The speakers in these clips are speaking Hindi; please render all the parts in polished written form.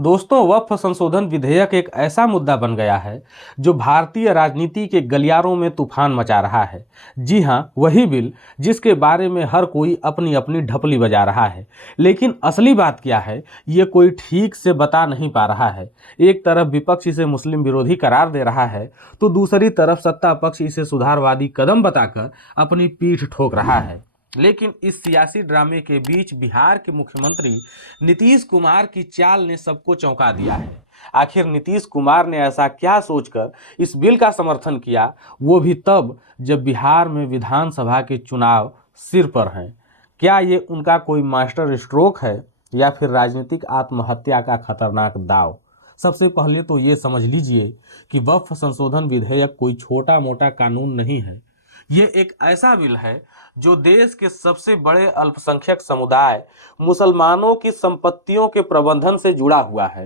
दोस्तों, वक्फ संशोधन विधेयक एक ऐसा मुद्दा बन गया है जो भारतीय राजनीति के गलियारों में तूफान मचा रहा है। जी हाँ, वही बिल जिसके बारे में हर कोई अपनी अपनी ढपली बजा रहा है। लेकिन असली बात क्या है, ये कोई ठीक से बता नहीं पा रहा है। एक तरफ विपक्ष इसे मुस्लिम विरोधी करार दे रहा है, तो दूसरी तरफ सत्ता पक्ष इसे सुधारवादी कदम बताकर अपनी पीठ ठोक रहा है। लेकिन इस सियासी ड्रामे के बीच बिहार के मुख्यमंत्री नीतीश कुमार की चाल ने सबको चौंका दिया है। आखिर नीतीश कुमार ने ऐसा क्या सोचकर इस बिल का समर्थन किया, वो भी तब जब बिहार में विधानसभा के चुनाव सिर पर हैं। क्या ये उनका कोई मास्टर स्ट्रोक है या फिर राजनीतिक आत्महत्या का खतरनाक दांव? सबसे पहले तो ये समझ लीजिए कि वक्फ संशोधन विधेयक कोई छोटा मोटा कानून नहीं है। ये एक ऐसा बिल है जो देश के सबसे बड़े अल्पसंख्यक समुदाय मुसलमानों की संपत्तियों के प्रबंधन से जुड़ा हुआ है।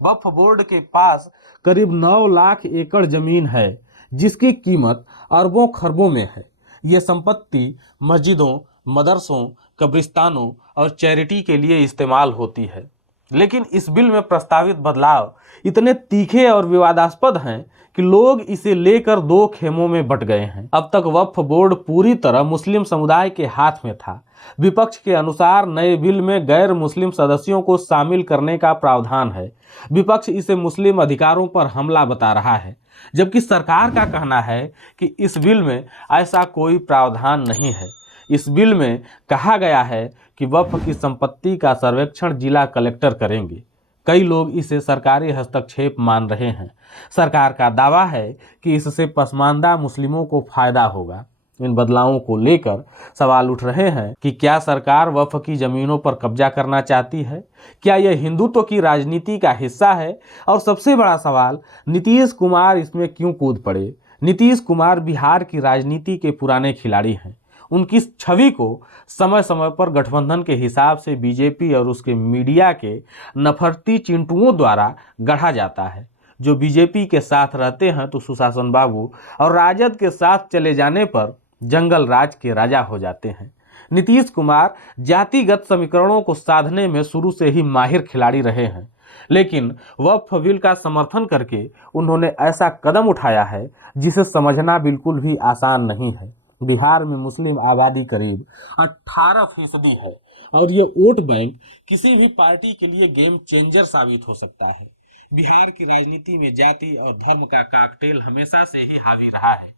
वक्फ बोर्ड के पास करीब 9 लाख एकड़ जमीन है, जिसकी कीमत अरबों खरबों में है। ये संपत्ति मस्जिदों, मदरसों, कब्रिस्तानों और चैरिटी के लिए इस्तेमाल होती है। लेकिन इस बिल में प्रस्तावित बदलाव इतने तीखे और विवादास्पद हैं कि लोग इसे लेकर दो खेमों में बंट गए हैं। अब तक वक्फ बोर्ड पूरी तरह मुस्लिम समुदाय के हाथ में था। विपक्ष के अनुसार नए बिल में गैर मुस्लिम सदस्यों को शामिल करने का प्रावधान है। विपक्ष इसे मुस्लिम अधिकारों पर हमला बता रहा है, जबकि सरकार का कहना है कि इस बिल में ऐसा कोई प्रावधान नहीं है। इस बिल में कहा गया है कि वक्फ की संपत्ति का सर्वेक्षण जिला कलेक्टर करेंगे। कई लोग इसे सरकारी हस्तक्षेप मान रहे हैं। सरकार का दावा है कि इससे पसमानदा मुस्लिमों को फायदा होगा। इन बदलावों को लेकर सवाल उठ रहे हैं कि क्या सरकार वक्फ की जमीनों पर कब्जा करना चाहती है? क्या यह हिंदुत्व की राजनीति का हिस्सा है? और सबसे बड़ा सवाल, नीतीश कुमार इसमें क्यों कूद पड़े? नीतीश कुमार बिहार की राजनीति के पुराने खिलाड़ी हैं। उनकी छवि को समय समय पर गठबंधन के हिसाब से बीजेपी और उसके मीडिया के नफरती चिंटुओं द्वारा गढ़ा जाता है। जो बीजेपी के साथ रहते हैं तो सुशासन बाबू, और राजद के साथ चले जाने पर जंगल राज के राजा हो जाते हैं। नीतीश कुमार जातिगत समीकरणों को साधने में शुरू से ही माहिर खिलाड़ी रहे हैं, लेकिन वक्फ बिल का समर्थन करके उन्होंने ऐसा कदम उठाया है जिसे समझना बिल्कुल भी आसान नहीं है। बिहार में मुस्लिम आबादी करीब 18% है और ये वोट बैंक किसी भी पार्टी के लिए गेम चेंजर साबित हो सकता है। बिहार की राजनीति में जाति और धर्म का कॉकटेल हमेशा से ही हावी रहा है।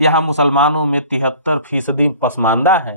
यहाँ मुसलमानों में 73% पसमानदा है,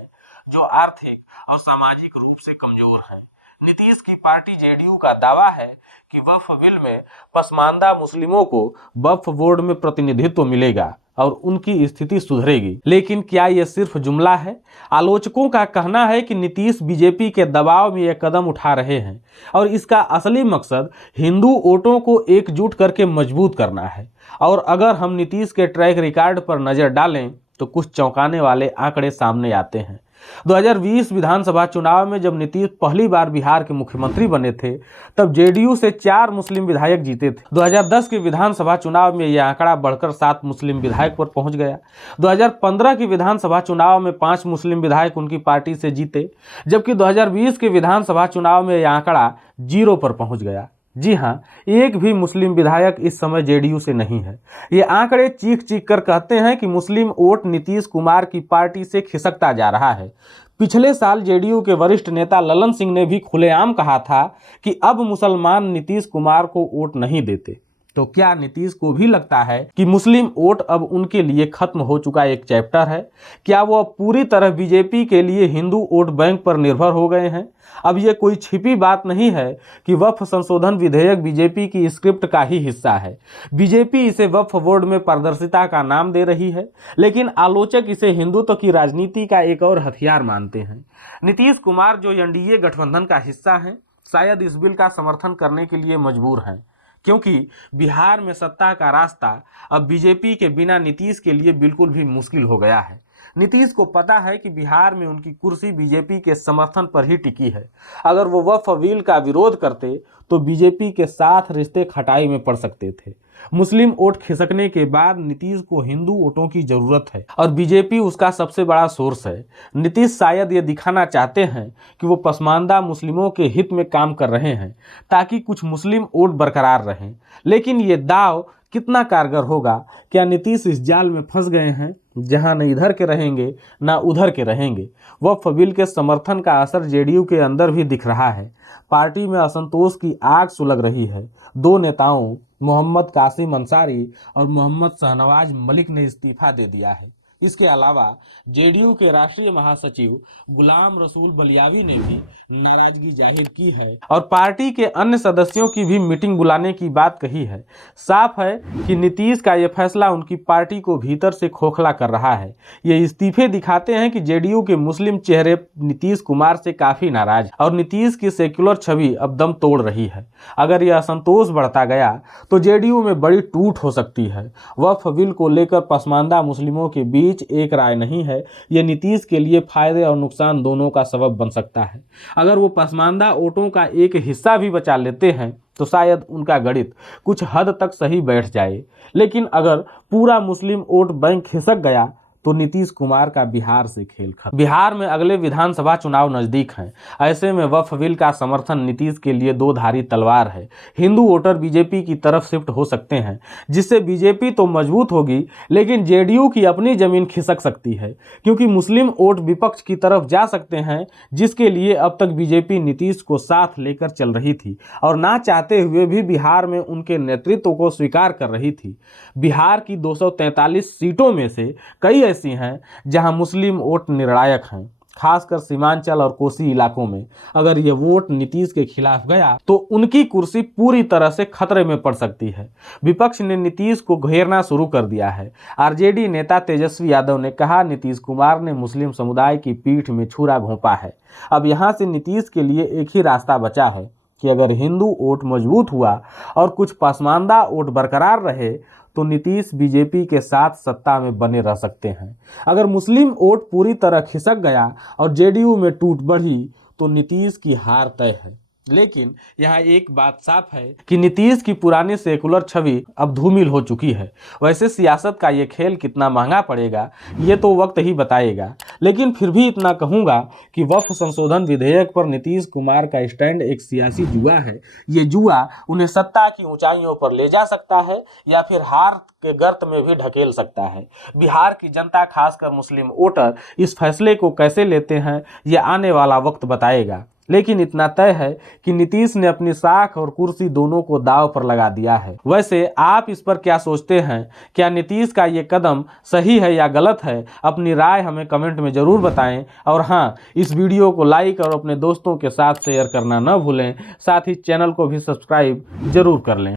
जो आर्थिक और सामाजिक रूप से कमजोर है। नीतीश की पार्टी जेडीयू का दावा है कि वक्फ बिल में पसमानदा मुस्लिमों को वक्फ बोर्ड में प्रतिनिधित्व मिलेगा और उनकी स्थिति सुधरेगी। लेकिन क्या यह सिर्फ जुमला है? आलोचकों का कहना है कि नीतीश बीजेपी के दबाव में यह कदम उठा रहे हैं और इसका असली मकसद हिंदू वोटों को एकजुट करके मजबूत करना है। और अगर हम नीतीश के ट्रैक रिकॉर्ड पर नजर डालें तो कुछ चौंकाने वाले आंकड़े सामने आते हैं। 2020 विधानसभा चुनाव में जब नीतीश पहली बार बिहार के मुख्यमंत्री बने थे, तब जेडीयू से 4 मुस्लिम विधायक जीते थे। 2010 के विधानसभा चुनाव में यह आंकड़ा बढ़कर 7 मुस्लिम विधायक पर पहुंच गया। 2015 के विधानसभा चुनाव में 5 मुस्लिम विधायक उनकी पार्टी से जीते, जबकि 2020 के विधानसभा चुनाव में यह आंकड़ा 0 पर पहुंच गया। जी हाँ, एक भी मुस्लिम विधायक इस समय जेडीयू से नहीं है। ये आंकड़े चीख चीख कर कहते हैं कि मुस्लिम वोट नीतीश कुमार की पार्टी से खिसकता जा रहा है। पिछले साल जेडीयू के वरिष्ठ नेता ललन सिंह ने भी खुलेआम कहा था कि अब मुसलमान नीतीश कुमार को वोट नहीं देते। तो क्या नीतीश को भी लगता है कि मुस्लिम वोट अब उनके लिए खत्म हो चुका एक चैप्टर है? क्या वो अब पूरी तरह बीजेपी के लिए हिंदू वोट बैंक पर निर्भर हो गए हैं? अब ये कोई छिपी बात नहीं है कि वक्फ संशोधन विधेयक बीजेपी की स्क्रिप्ट का ही हिस्सा है। बीजेपी इसे वक्फ बोर्ड में पारदर्शिता का नाम दे रही है, लेकिन आलोचक इसे हिंदुत्व की राजनीति का एक और हथियार मानते हैं। नीतीश कुमार, जो एनडीए गठबंधन का हिस्सा है, शायद इस बिल का समर्थन करने के लिए मजबूर हैं, क्योंकि बिहार में सत्ता का रास्ता अब बीजेपी के बिना नीतीश के लिए बिल्कुल भी मुश्किल हो गया है। नीतीश को पता है कि बिहार में उनकी कुर्सी बीजेपी के समर्थन पर ही टिकी है। अगर वो वक्फ बिल का विरोध करते तो बीजेपी के साथ रिश्ते खटाई में पड़ सकते थे। मुस्लिम वोट खिसकने के बाद नीतीश को हिंदू वोटों की जरूरत है और बीजेपी उसका सबसे बड़ा सोर्स है। नीतीश शायद ये दिखाना चाहते हैं कि वो पसमानदा मुस्लिमों के हित में काम कर रहे हैं ताकि कुछ मुस्लिम वोट बरकरार रहें। लेकिन ये दाव कितना कारगर होगा? क्या नीतीश इस जाल में फंस गए हैं जहां न इधर के रहेंगे न उधर के रहेंगे? वक्फ बिल के समर्थन का असर जेडीयू के अंदर भी दिख रहा है। पार्टी में असंतोष की आग सुलग रही है। दो नेताओं मोहम्मद कासिम अंसारी और मोहम्मद शहनवाज मलिक ने इस्तीफा दे दिया है। इसके अलावा जेडीयू के राष्ट्रीय महासचिव गुलाम रसूल बलियावी ने भी नाराजगी जाहिर की है और पार्टी के अन्य सदस्यों की भी मीटिंग बुलाने की बात कही है। साफ है कि नीतीश का यह फैसला उनकी पार्टी को भीतर से खोखला कर रहा है। ये इस्तीफे दिखाते हैं कि जेडीयू के मुस्लिम चेहरे नीतीश कुमार से काफी नाराज और नीतीश की सेक्युलर छवि अब दम तोड़ रही है। अगर यह असंतोष बढ़ता गया तो जेडीयू में बड़ी टूट हो सकती है। वक्फ बिल को लेकर पसमानदा मुस्लिमों के बीच एक राय नहीं है। यह नीतीश के लिए फायदे और नुकसान दोनों का सबब बन सकता है। अगर वो पसमानदा वोटों का एक हिस्सा भी बचा लेते हैं तो शायद उनका गणित कुछ हद तक सही बैठ जाए। लेकिन अगर पूरा मुस्लिम वोट बैंक खिसक गया तो नीतीश कुमार का बिहार से खेल खत्म। बिहार में अगले विधानसभा चुनाव नजदीक हैं। ऐसे में वक्फ बिल का समर्थन नीतीश के लिए दो धारी तलवार है। हिंदू वोटर बीजेपी की तरफ शिफ्ट हो सकते हैं जिससे बीजेपी तो मजबूत होगी लेकिन जेडीयू की अपनी जमीन खिसक सकती है क्योंकि मुस्लिम वोट विपक्ष की तरफ जा सकते हैं जिसके लिए अब तक बीजेपी नीतीश को साथ लेकर चल रही थी और ना चाहते हुए भी बिहार में उनके नेतृत्व को स्वीकार कर रही थी। बिहार की 243 सीटों में से कई ऐसी हैं जहां मुस्लिम वोट निर्णायक हैं, खासकर सीमांचल और कोसी इलाकों में। अगर यह वोट नीतीश के खिलाफ गया तो उनकी कुर्सी पूरी तरह से खतरे में पड़ सकती है। विपक्ष ने नीतीश को घेरना शुरू कर दिया है। आरजेडी नेता तेजस्वी यादव ने कहा नीतीश कुमार ने मुस्लिम समुदाय की पीठ में छुरा घोंपा है। अब यहां से नीतीश के लिए एक ही रास्ता बचा है कि अगर हिंदू वोट मजबूत हुआ और कुछ पसमानदा वोट बरकरार रहे तो नीतीश बीजेपी के साथ सत्ता में बने रह सकते हैं। अगर मुस्लिम वोट पूरी तरह खिसक गया और जेडीयू में टूट बढ़ी तो नीतीश की हार तय है। लेकिन यहाँ एक बात साफ है कि नीतीश की पुरानी सेकुलर छवि अब धूमिल हो चुकी है। वैसे सियासत का ये खेल कितना महंगा पड़ेगा ये तो वक्त ही बताएगा। लेकिन फिर भी इतना कहूँगा कि वक्फ संशोधन विधेयक पर नीतीश कुमार का स्टैंड एक सियासी जुआ है। ये जुआ उन्हें सत्ता की ऊंचाइयों पर ले जा सकता है या फिर हार के गर्त में भी ढकेल सकता है। बिहार की जनता खासकर मुस्लिम वोटर इस फैसले को कैसे लेते हैं ये आने वाला वक्त बताएगा। लेकिन इतना तय है कि नीतीश ने अपनी साख और कुर्सी दोनों को दांव पर लगा दिया है। वैसे आप इस पर क्या सोचते हैं? क्या नीतीश का ये कदम सही है या गलत है? अपनी राय हमें कमेंट में ज़रूर बताएं और हाँ, इस वीडियो को लाइक और अपने दोस्तों के साथ शेयर करना न भूलें। साथ ही चैनल को भी सब्सक्राइब जरूर कर लें।